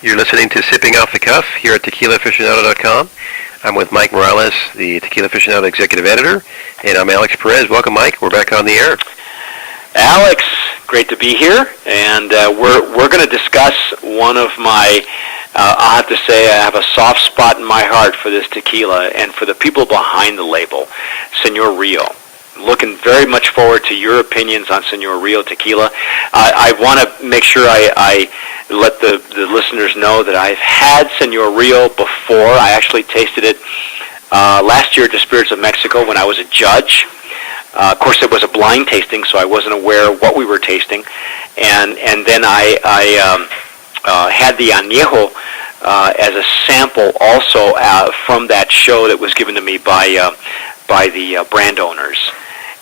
You're listening to Sipping Off the Cuff here at TequilaAficionado.com. I'm with Mike Morales, the Tequila Aficionado Executive Editor, and I'm Alex Perez. Welcome, Mike. We're back on the air. Alex, great to be here, and we're going to discuss one of my, I have to say, I have a soft spot in my heart for this tequila and for the people behind the label, Senor Rio. Looking very much forward to your opinions on Senor Rio Tequila. I want to make sure I let the listeners know that I've had Senor Rio before. I actually tasted it last year at the Spirits of Mexico when I was a judge. Of course, it was a blind tasting, so I wasn't aware of what we were tasting. And then I had the anejo as a sample also from that show that was given to me by the brand owners.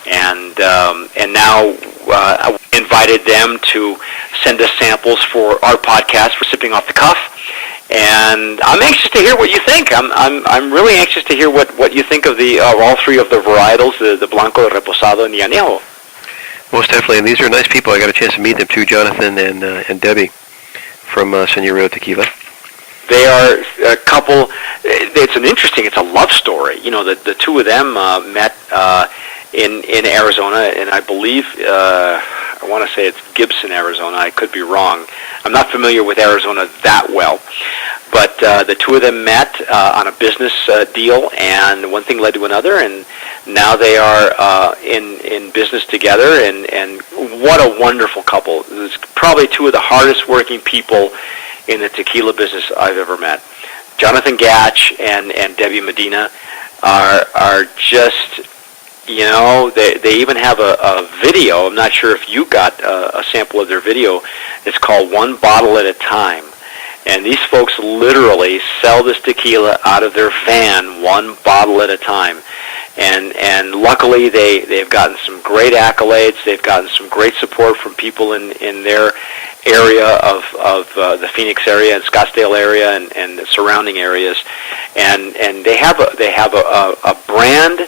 And now I invited them to send us samples for our podcast for Sipping Off the Cuff. And I'm anxious to hear what you think. I'm really anxious to hear what you think of all three of the varietals, the blanco, the reposado, and the anejo. Most definitely, and these are nice people. I got a chance to meet them too, Jonathan and Debbie from Senor Rio Tequila. They are a couple. It's a love story. You know, the two of them met in Arizona, and I believe I want to say it's Gibson, Arizona. I could be wrong. I'm not familiar with Arizona that well, but the two of them met on a business deal, and one thing led to another, and now they are in business together, and what a wonderful couple. It's probably two of the hardest working people in the tequila business I've ever met. Jonathan Gatch and Debbie Medina are just, you know, they even have a video. I'm not sure if you got a sample of their video. It's called One Bottle at a Time. And these folks literally sell this tequila out of their van one bottle at a time. And luckily they've gotten some great accolades. They've gotten some great support from people in their area of the Phoenix area and Scottsdale area and the surrounding areas. And they have a brand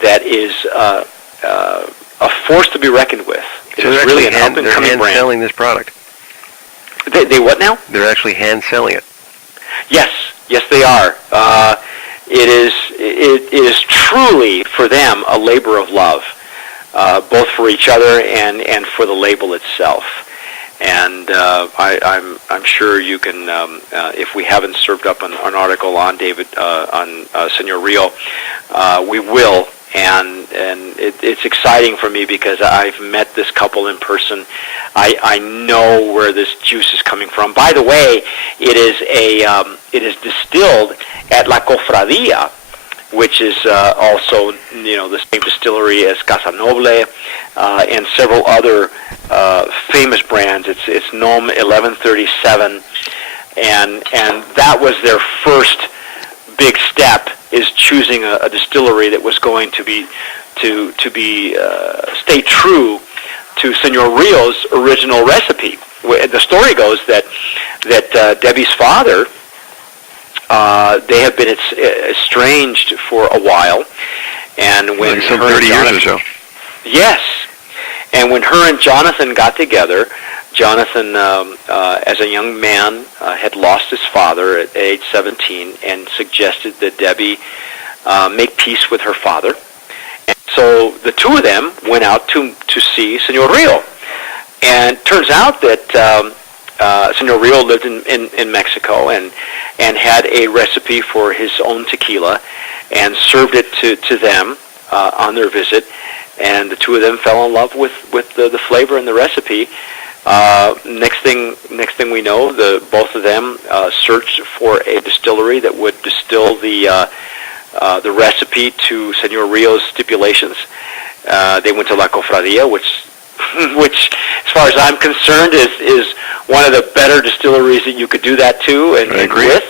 that is a force to be reckoned with. It is really an up-and-coming brand. Selling this product. They what now? They're actually hand selling it. Yes, they are. It is truly for them a labor of love, both for each other and for the label itself. And I'm sure you can, if we haven't served up an article on David on Senor Rio, we will. And it's exciting for me because I've met this couple in person. I know where this juice is coming from. By the way, it is distilled at La Cofradia, which is also, you know, the same distillery as Casa Noble and several other famous brands. It's NOM 1137, and that was their first big step, is choosing a distillery that was going to stay true to Senor Rio's original recipe. The story goes that Debbie's father, they have been estranged for a while, and when like some 30 years or so. Yes, and when her and Jonathan got together, Jonathan, as a young man, had lost his father at age 17 and suggested that Debbie make peace with her father. And so the two of them went out to see Senor Rio. And it turns out that Senor Rio lived in Mexico and had a recipe for his own tequila and served it to them on their visit. And the two of them fell in love with the flavor and the recipe. Next thing we know, both of them searched for a distillery that would distill the recipe to Senor Rio's stipulations. They went to La Cofradia, which, as far as I'm concerned, is one of the better distilleries that you could do that to and with.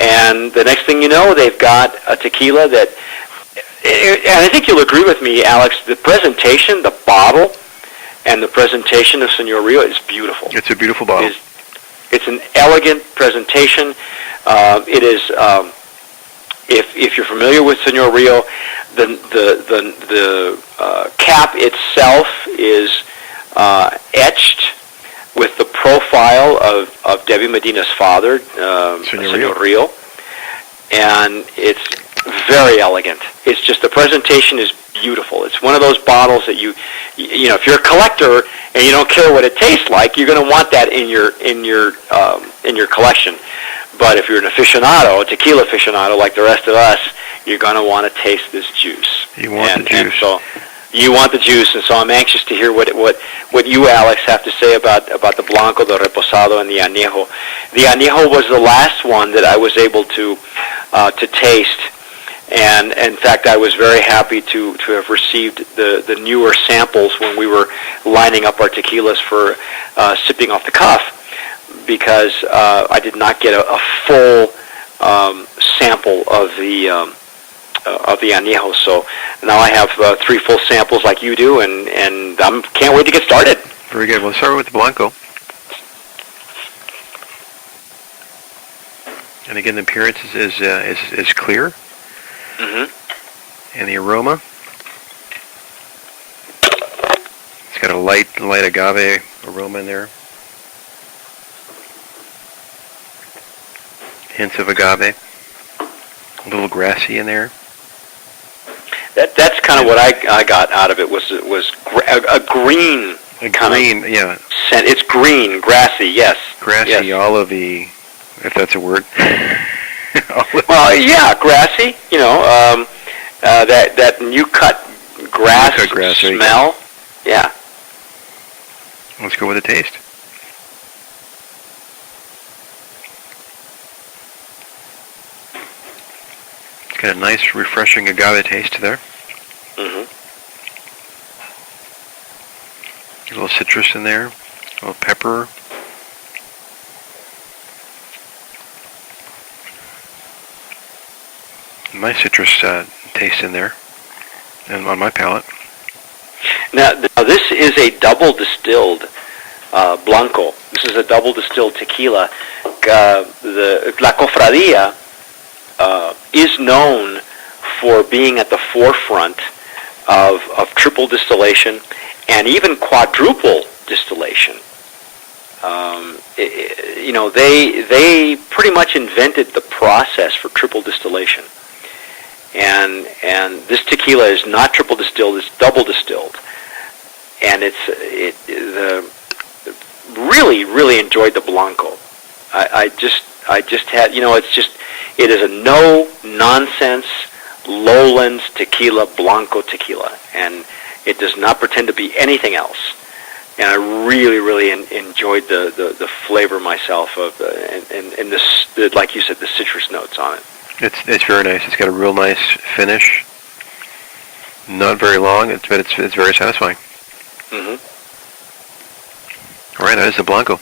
And the next thing you know, they've got a tequila that, and I think you'll agree with me, Alex, the presentation, the bottle, and the presentation of Senor Rio is beautiful. It's a beautiful bottle. It's an elegant presentation. It is, if you're familiar with Senor Rio, the cap itself is etched with the profile of Debbie Medina's father, Senor Rio, and it's very elegant. It's just the presentation is beautiful. It's one of those bottles that you know, if you're a collector and you don't care what it tastes like, you're going to want that in your collection. But if you're an aficionado, a tequila aficionado like the rest of us, you're going to want to taste this juice. You want the juice. And so you want the juice, and so I'm anxious to hear what you, Alex, have to say about the blanco, the reposado, and the anejo. The anejo was the last one that I was able to taste. And in fact, I was very happy to have received the newer samples when we were lining up our tequilas for sipping off the cuff, because I did not get a full sample of the anejo. So now I have 3 full samples like you do, and I can't wait to get started. Very good. Well, let's start with the blanco. And again, the appearance is clear. Mm-hmm. And the aroma, it's got a light agave aroma in there. Hints of agave, a little grassy in there. That's kind of what I got out of it was a green kind of yeah. scent. It's green, grassy, yes. Grassy, yes. Olivey, if that's a word. Well, yeah, grassy. You know, that new cut grass smell. Yeah. Let's go with the taste. It's got a nice, refreshing agave taste there. Mm-hmm. A little citrus in there, a little pepper. Nice citrus taste in there, and on my palate. Now this is a double distilled blanco. This is a double distilled tequila. The La Cofradia is known for being at the forefront of triple distillation and even quadruple distillation. You know, they pretty much invented the process for triple distillation. And this tequila is not triple distilled; it's double distilled, and really enjoyed the blanco. I just had, you know, it is a no nonsense lowlands tequila, blanco tequila, and it does not pretend to be anything else. And I really enjoyed the flavor myself of and this, like you said, the citrus notes on it. It's very nice. It's got a real nice finish. Not very long, but it's very satisfying. Mm-hmm. All right, that is the blanco.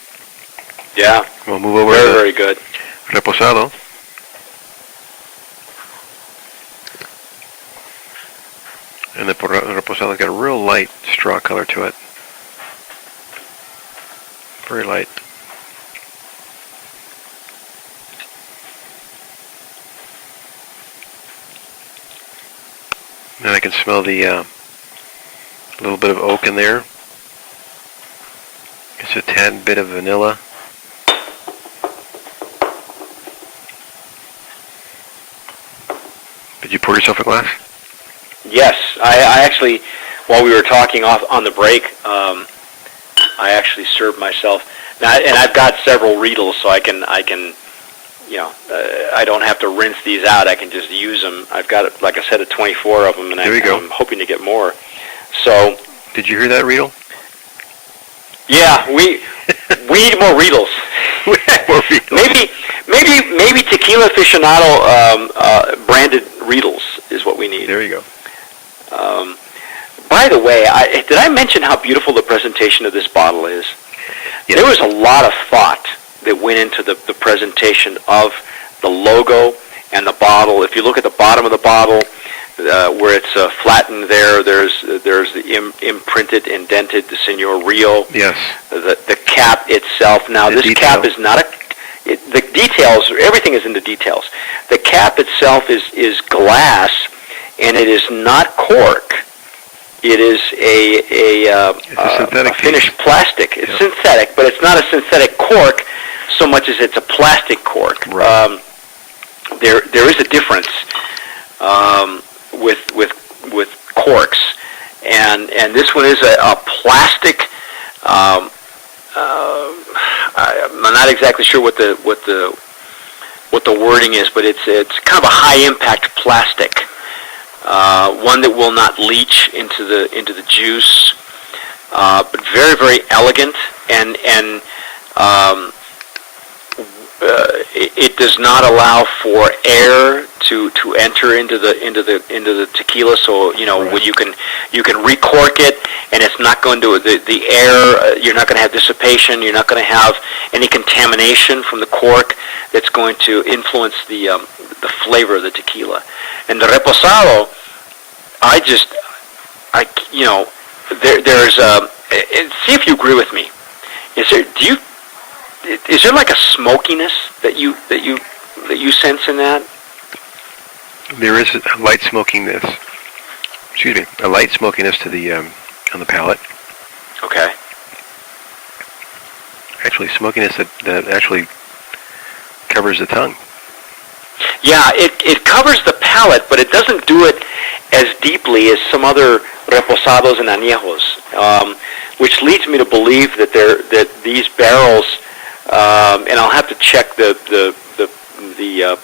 Yeah. We'll move over to the very good reposado. And the reposado's got a real light straw color to it. Very light. And I can smell the little bit of oak in there. Just a tad bit of vanilla. Did you pour yourself a glass? Yes, I actually, while we were talking off on the break, I actually served myself. Now, and I've got several Riedels, so I can, you know, I don't have to rinse these out. I can just use them. I've got, like I said, 24 of them, and I'm hoping to get more. So. Did you hear that, Riedel? Yeah, we need more Riedels. More Riedels. Maybe Tequila Aficionado branded Riedels is what we need. There you go. By the way, did I mention how beautiful the presentation of this bottle is? Yes. There was a lot of thought that went into the presentation of the logo and the bottle. If you look at the bottom of the bottle, where it's flattened there's the imprinted, indented, the Senor Rio. Yes. The cap itself. Now, this cap is not the details, everything is in the details. The cap itself is glass, and it is not cork. It is a finished plastic. It's synthetic, but it's not a synthetic cork so much as it's a plastic cork. Right. There is a difference with corks, and this one is a plastic. I'm not exactly sure what the wording is, but it's kind of a high impact plastic, one that will not leach into the juice, but very, very elegant, and it does not allow for air to enter into the tequila. So Right. when you can recork it, and it's not going to the air. You're not going to have dissipation. You're not going to have any contamination from the cork that's going to influence the flavor of the tequila. And the reposado, there's see if you agree with me. Is there like a smokiness that you sense in that? There is a light smokiness. Excuse me, a light smokiness to the on the palate. Okay. Actually, smokiness that actually covers the tongue. Yeah, it covers the palate, but it doesn't do it as deeply as some other reposados and añejos, which leads me to believe that these barrels, and I'll have to check the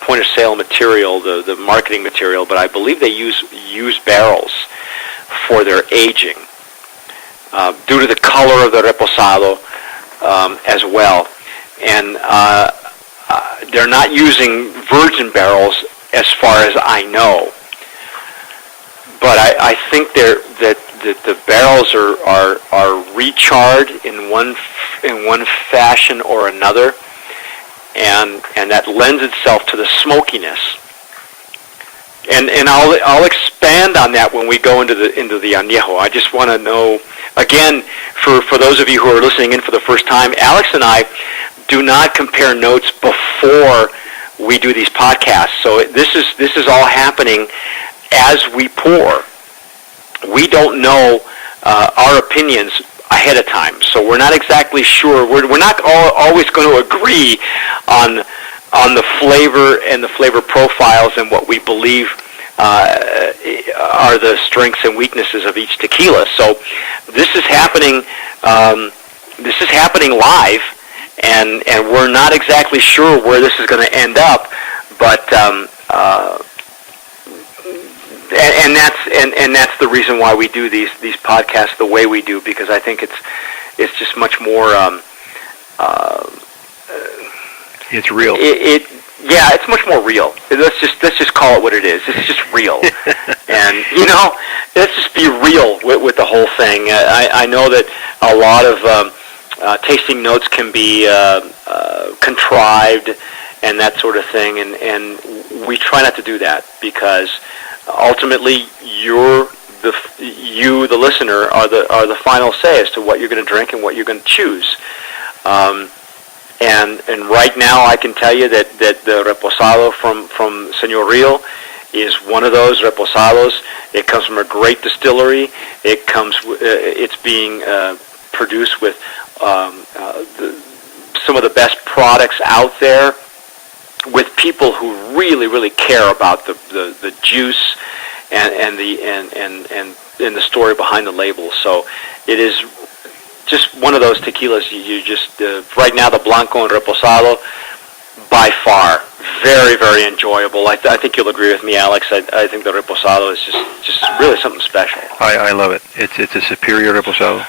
point of sale material, the marketing material, but I believe they use barrels for their aging, due to the color of the reposado as well, and they're not using virgin barrels as far as I know. But I think that the barrels are recharred in one fashion or another, and that lends itself to the smokiness. And I'll expand on that when we go into the añejo. I just want to know, again, for those of you who are listening in for the first time, Alex and I do not compare notes before we do these podcasts. So this is all happening as we pour. We don't know our opinions ahead of time, so we're not exactly sure. We're not always going to agree on the flavor and the flavor profiles and what we believe are the strengths and weaknesses of each tequila. So this is happening. This is happening live, and we're not exactly sure where this is going to end up, but. And that's the reason why we do these podcasts the way we do, because I think it's just much more. It's real. It's much more real. Let's just call it what it is. It's just real, and let's just be real with the whole thing. I know that a lot of tasting notes can be contrived and that sort of thing, and we try not to do that, because ultimately the listener are the final say as to what you're going to drink and what you're going to choose. And right now I can tell you that the reposado from Senor Rio is one of those reposados. It comes from a great distillery. It's being produced with some of the best products out there, with people who really, really care about the juice and the story behind the label. So it is just one of those tequilas. You just right now, the blanco and reposado, by far, very, very enjoyable. I think you'll agree with me, Alex. I think the reposado is just really something special. I love it. It's a superior reposado.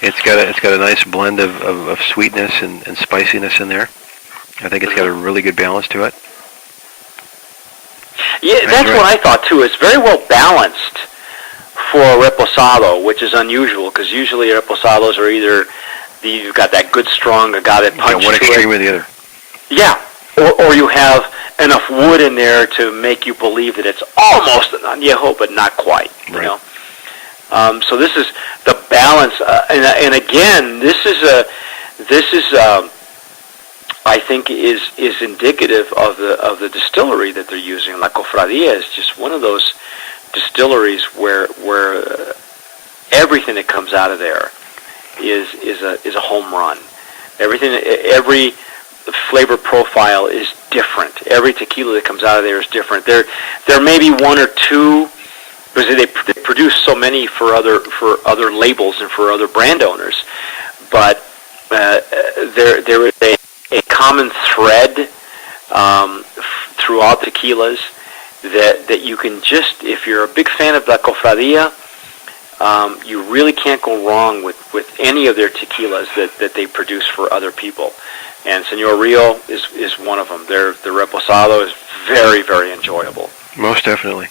It's got a nice blend of sweetness and spiciness in there. I think it's got a really good balance to it. Yeah, that's what I thought too. It's very well balanced for a reposado, which is unusual, because usually reposados are either you've got that good strong agave punch one to extreme it. or the other. Yeah, or you have enough wood in there to make you believe that it's almost an añejo, but not quite. Right. So this is the balance, and again, this is I think is indicative of the distillery that they're using. La Cofradia is just one of those distilleries where everything that comes out of there is a home run. Every flavor profile is different. Every tequila that comes out of there is different. There may be one or two, because they produce so many for other labels and for other brand owners, but there is a common thread throughout tequilas that you can just, if you're a big fan of La Cofradia, you really can't go wrong with any of their tequilas that they produce for other people. And Senor Rio is one of them. The reposado is very, very enjoyable. Most definitely.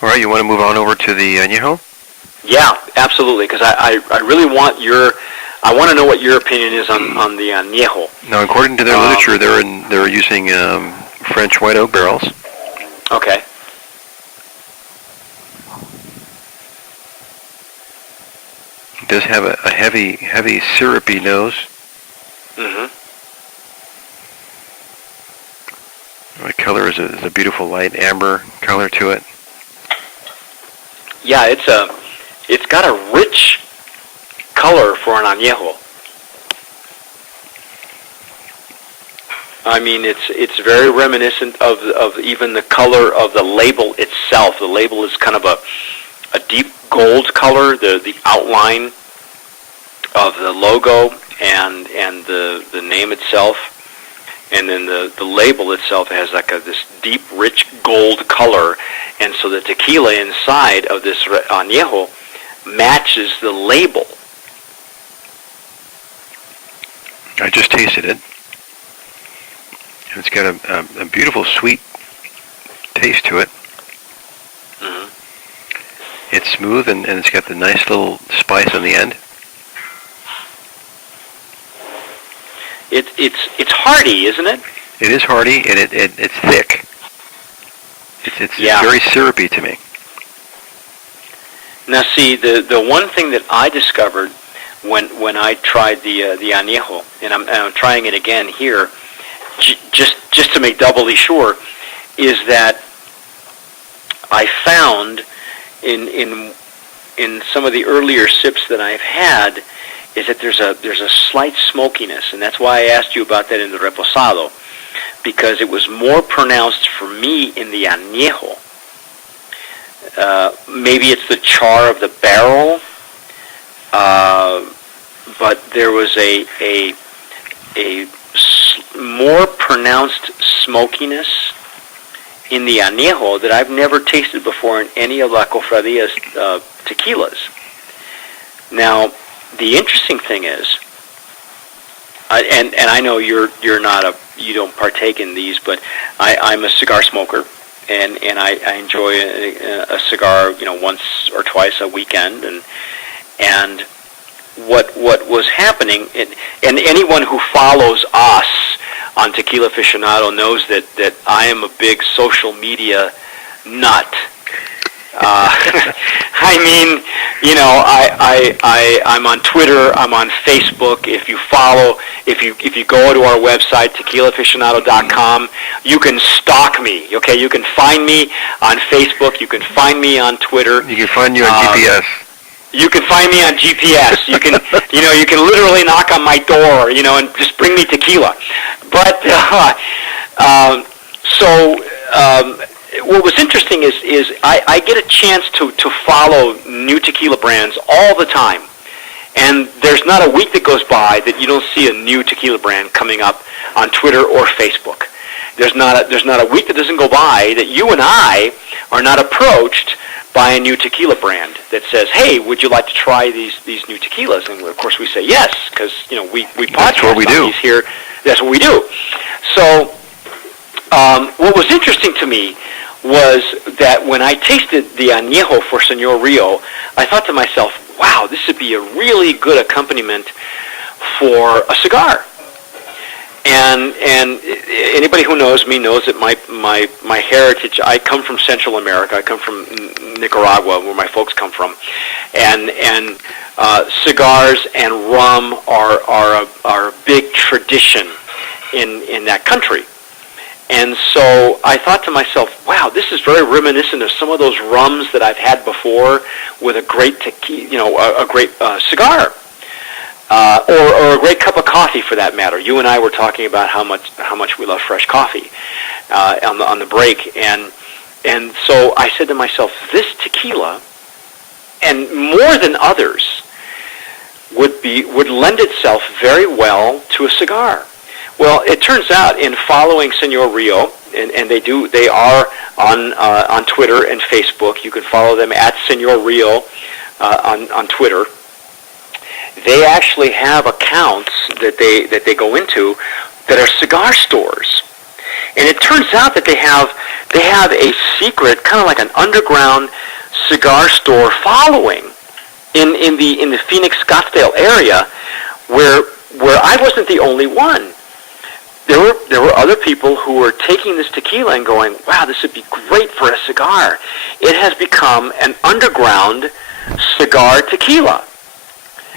All right, you want to move on over to the anejo? Yeah, absolutely, because I really want I want to know what your opinion is on the anejo. Now, according to their literature, they're using French white oak barrels. Okay. It does have a heavy syrupy nose. Mm-hmm. The color is a beautiful light amber color to it. Yeah, it's got a rich color for an añejo. I mean, it's very reminiscent of even the color of the label itself. The label is kind of a deep gold color. The outline of the logo and the name itself, and then the label itself has like this deep, rich gold color, and so the tequila inside of this añejo matches the label. I just tasted it. It's got a beautiful sweet taste to it. Mm-hmm. It's smooth, and it's got the nice little spice on the end. It's hearty, isn't it? It is hearty, and it's thick. It's very syrupy to me. Now, see, the one thing that I discovered when I tried the añejo, and I'm trying it again here, just to make doubly sure, is that I found in some of the earlier sips that I've had is that there's a slight smokiness, and that's why I asked you about that in the reposado, because it was more pronounced for me in the añejo. Maybe it's the char of the barrel, but there was a more pronounced smokiness in the añejo that I've never tasted before in any of La Cofradia's tequilas. Now, the interesting thing is, and I know you don't partake in these, but I'm a cigar smoker, and I enjoy a cigar, once or twice a weekend, and what was happening, and anyone who follows us on Tequila Aficionado knows that I am a big social media nut. I mean, I'm on Twitter, I'm on Facebook. If you go to our website, tequilaaficionado.com, you can stalk me, okay? You can find me on Facebook, you can find me on Twitter. You can find you on GPS. You can find me on GPS. You can, you can literally knock on my door, and just bring me tequila. But, what was interesting is I get a chance to follow new tequila brands all the time, and there's not a week that goes by that you don't see a new tequila brand coming up on Twitter or Facebook. There's not a week that doesn't go by that you and I are not approached by a new tequila brand that says, "Hey, would you like to try these new tequilas?" And of course we say yes, because we podcast. That's what we do. These here. That's what we do. So what was interesting to me was that when I tasted the añejo for Senor Rio, I thought to myself, wow, this would be a really good accompaniment for a cigar. And anybody who knows me knows that my heritage, I come from Central America. I come from Nicaragua, where my folks come from. And cigars and rum are a big tradition in that country. And so I thought to myself, wow, this is very reminiscent of some of those rums that I've had before with a great a great cigar, or a great cup of coffee for that matter. You and I were talking about how much we love fresh coffee on the break, and so I said to myself, this tequila, and more than others, would lend itself very well to a cigar. Well, it turns out in following Senor Rio, and they are on Twitter and Facebook. You can follow them at Senor Rio on Twitter. They actually have accounts that they go into that are cigar stores, and it turns out that they have a secret, kind of like an underground cigar store following in the Phoenix Scottsdale area, where I wasn't the only one. There were other people who were taking this tequila and going, wow, this would be great for a cigar. It has become an underground cigar tequila.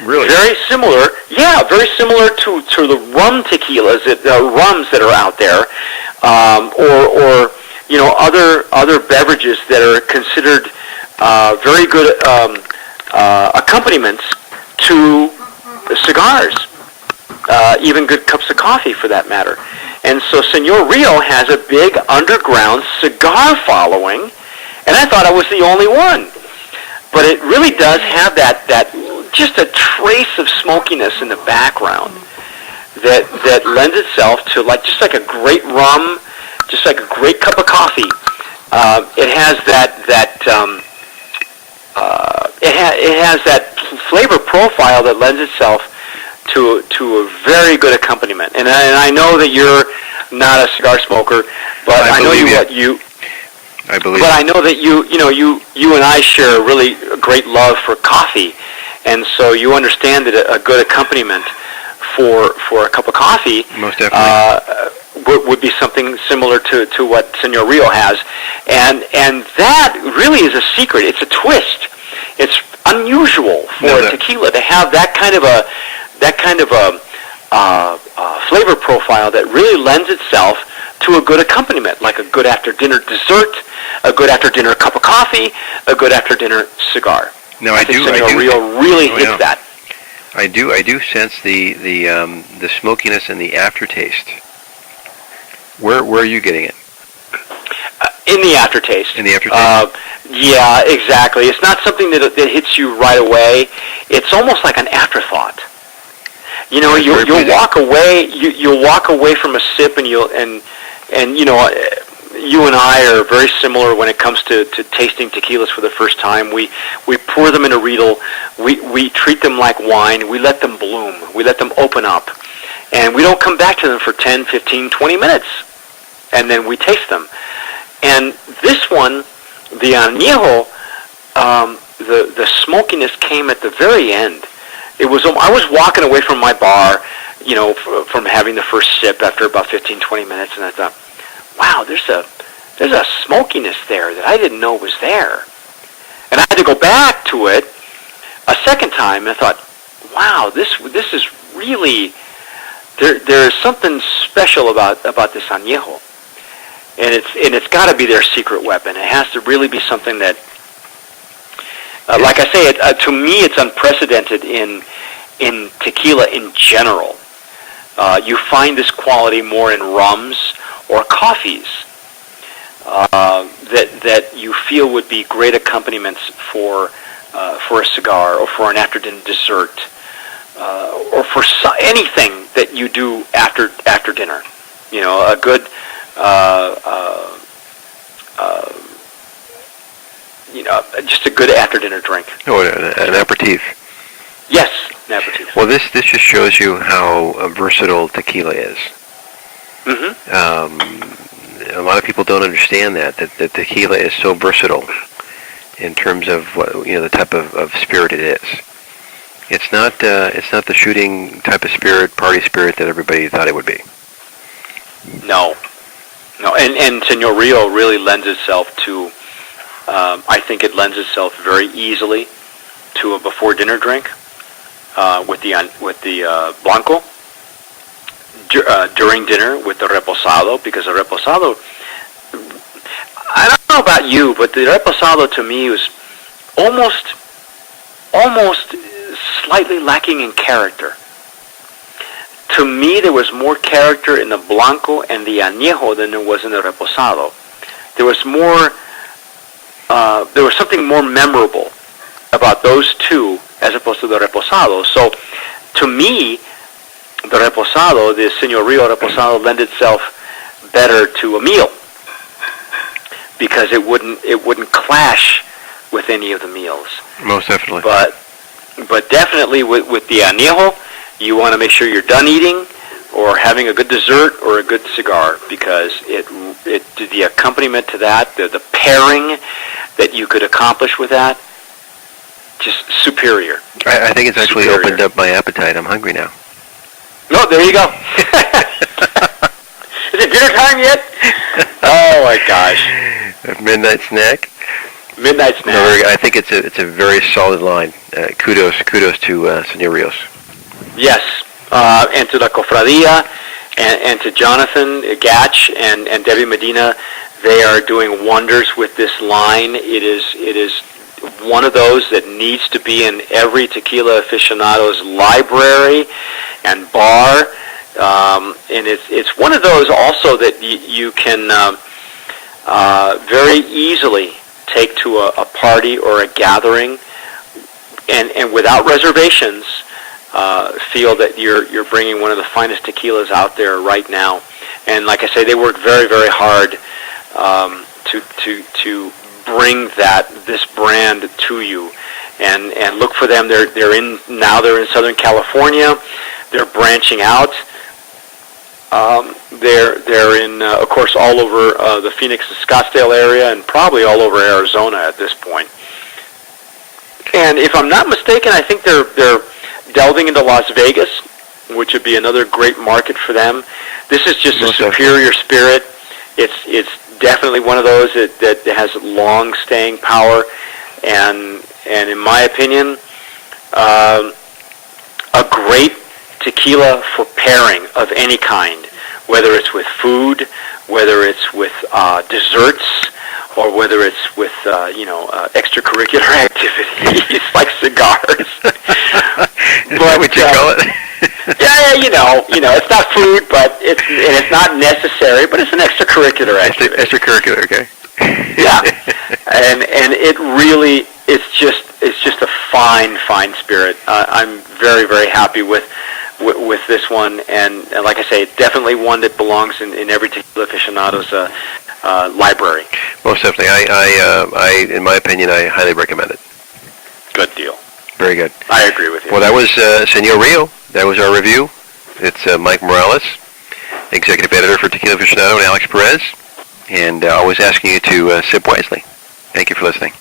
Really? Very similar to the rum tequilas, rums that are out there, or other beverages that are considered very good accompaniments to cigars. Even good cups of coffee, for that matter. And so Senor Rio has a big underground cigar following, and I thought I was the only one. But it really does have that just a trace of smokiness in the background that lends itself to just like a great rum, just like a great cup of coffee. It has that flavor profile that lends itself to a very good accompaniment. And I know that you're not a cigar smoker, but I know I believe. But I know that you and I share a really great love for coffee, and so you understand that a good accompaniment for a cup of coffee most definitely would be something similar to what Senor Rio has, and that really is a secret. It's a twist. It's unusual for a tequila to have that kind of a flavor profile that really lends itself to a good accompaniment, like a good after-dinner dessert, a good after-dinner cup of coffee, a good after-dinner cigar. No, I do. Senor Rio really hits that. I do sense the smokiness and the aftertaste. Where are you getting it? In the aftertaste. In the aftertaste. Yeah, exactly. It's not something that hits you right away. It's almost like an afterthought. You'll walk away. You'll walk away from a sip, and you and I are very similar when it comes to tasting tequilas for the first time. We pour them in a riedel. We treat them like wine. We let them bloom. We let them open up, and we don't come back to them for 10, 15, 20 minutes, and then we taste them. And this one, the anejo, the smokiness came at the very end. I was walking away from my bar, from having the first sip after about 15, 20 minutes, and I thought, wow, there's a smokiness there that I didn't know was there. And I had to go back to it a second time, and I thought, wow, this is really, there is something special about this anejo. And it's got to be their secret weapon. It has to really be something that, like I say, to me, it's unprecedented in tequila in general. You find this quality more in rums or coffees that you feel would be great accompaniments for a cigar or for an after-dinner dessert or for anything that you do after dinner. A good just a good after-dinner drink. Oh, an aperitif. Yes, an aperitif. Well, this just shows you how versatile tequila is. Mm-hmm. A lot of people don't understand that tequila is so versatile in terms of the type of spirit it is. It's not the shooting type of spirit, party spirit that everybody thought it would be. No, and Senor Rio really lends itself to. I think it lends itself very easily to a before dinner drink with the blanco, during dinner with the reposado, because the reposado, I don't know about you, but the reposado to me was almost slightly lacking in character. To me, there was more character in the blanco and the anejo than there was in the reposado. There was more. There was something more memorable about those two as opposed to the reposado. So, to me, the reposado, the Senor Rio reposado, lent itself better to a meal because it wouldn't clash with any of the meals. Most definitely. But definitely with the anejo, you want to make sure you're done eating or having a good dessert or a good cigar, because the accompaniment to that, the pairing that you could accomplish with that, just superior. I think it's actually opened up my appetite. I'm hungry now. No, there you go. Is it dinner time yet? Oh my gosh. Midnight snack. Midnight snack. No, I think it's a very solid line. Kudos to Senor Rios. Yes, and to La Cofradia, and to Jonathan Gatch and Debbie Medina. They are doing wonders with this line. It is one of those that needs to be in every Tequila Aficionado's library and bar, and it's one of those also that you can very easily take to a party or a gathering, and without reservations, feel that you're bringing one of the finest tequilas out there right now. And like I say, they work very, very hard to bring this brand to you, and look for them. They're in Southern California. They're branching out. They're in, of course, all over the Phoenix and Scottsdale area, and probably all over Arizona at this point. And if I'm not mistaken, I think they're delving into Las Vegas, which would be another great market for them. This is just a superior spirit. It's definitely one of those that has long staying power, and in my opinion, a great tequila for pairing of any kind, whether it's with food, whether it's with desserts, or whether it's with extracurricular activities like cigars. Is that what you call it? yeah, it's not food, but it's not necessary, but it's an extracurricular activity. Extracurricular, okay. Yeah, and it really it's just a fine spirit. I'm very, very happy with this one, and like I say, definitely one that belongs in every Tequila Aficionado's library. Most definitely. I in my opinion, I highly recommend it. Good deal. Very good. I agree with you. Well, that was Senor Rio. That was our review. It's Mike Morales, Executive Editor for Tequila Aficionado, and Alex Perez. And always asking you to sip wisely. Thank you for listening.